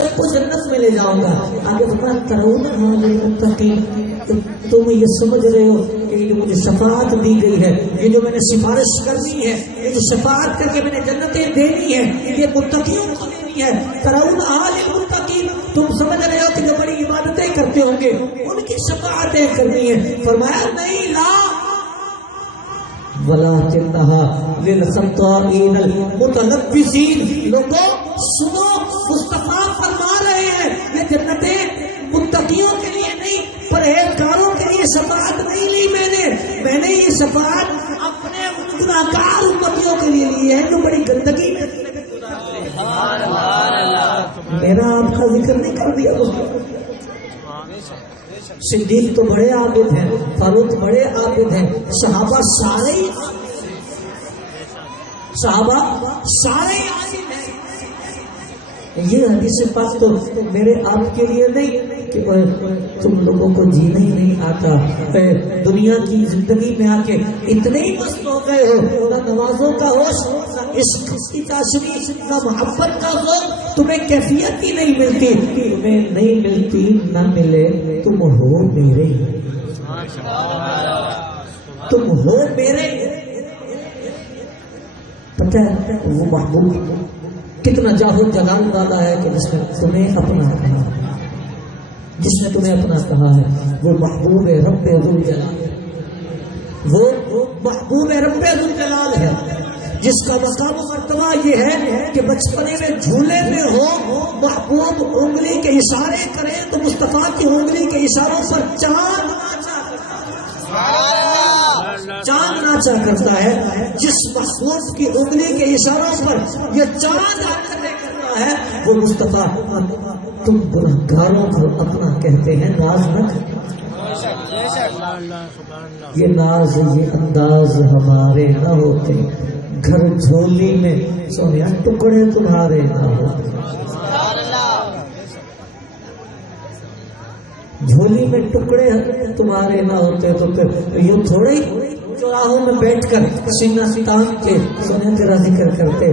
کو جنت میں لے جاؤں گا. آگے فرمایا ترون المتقین، تم یہ سمجھ رہے ہو کہ جو مجھے شفاعت دی گئی ہے، یہ جو میں نے سفارش کرنی ہے، یہ جو شفاعت کر کے میں نے جنتیں دینی ہے، یہ متقیوں کو دینی ہے. ترون المتقین، تم سمجھ رہے ہو کہ جو بڑی عبادتیں کرتے ہوں گے ان کی شفاعتیں کرنی ہے. فرمایا نہیں، لا وَلَٰكِنَّهَا لِلْخَطَّائِينَ الْمُتَلَبِّسِينَ. لوگوں سنو، مصطفیٰ فرما رہے ہیں یہ جنتیں متقیوں کے لیے نہیں، پرہیزگاروں کے لیے شفاعت نہیں لی میں نے یہ شفاعت اپنے گناہگار امتیوں کے لیے لی ہے جو بڑی گندگی میں میرا آپ کا ذکر نہیں کر دیا. صدیق تو بڑے عابد ہیں، فاروق بڑے عابد ہیں، صحابہ سارے عابد ہیں. یہ حدیث پاک تو میرے آپ کے لیے نہیں کہ تم لوگوں کو جینا ہی نہیں آتا، دنیا کی زندگی میں آ کے اتنے ہی مست ہو گئے ہو، نہ نمازوں کا ہوش، نہ عشق کی چاشنی، نہ محبت کا ذوق، تمہیں کیفیت ہی نہیں ملتی. تمہیں نہیں ملتی، نہ ملے، تم ہو میرے، تم ہو میرے. پتہ ہے وہ محبوب کتنا جاہ جلال والا ہے کہ جس نے تمہیں اپنا کہا، جس نے تمہیں اپنا کہا ہے. وہ محبوب رب ذوالجلال، وہ محبوب رب ذوالجلال ہے جس کا مقام و مرتبہ یہ ہے کہ بچپنے میں جھولے میں ہو، محبوب انگلی کے اشارے کریں تو مصطفیٰ کی انگلی کے اشاروں پر چاند ناچا کرتا ہے. جس محبوب کی انگلی کے اشاروں پر یہ چاند کرتا ہے وہ مصطفیٰ. تم گنہگاروں کو اپنا کہتے ہیں، ناز نہ. یہ ناز، یہ انداز ہمارے نہ ہوتے، گھر جھولی میں سونیا ٹکڑے تمہارے نہ ہوتے. جھولی میں ٹکڑے تمہارے نہ ہوتے تو پھر یوں تھوڑے ہی چوراہوں میں بیٹھ کر سینہ تان کے سونے تیرا ذکر کرتے.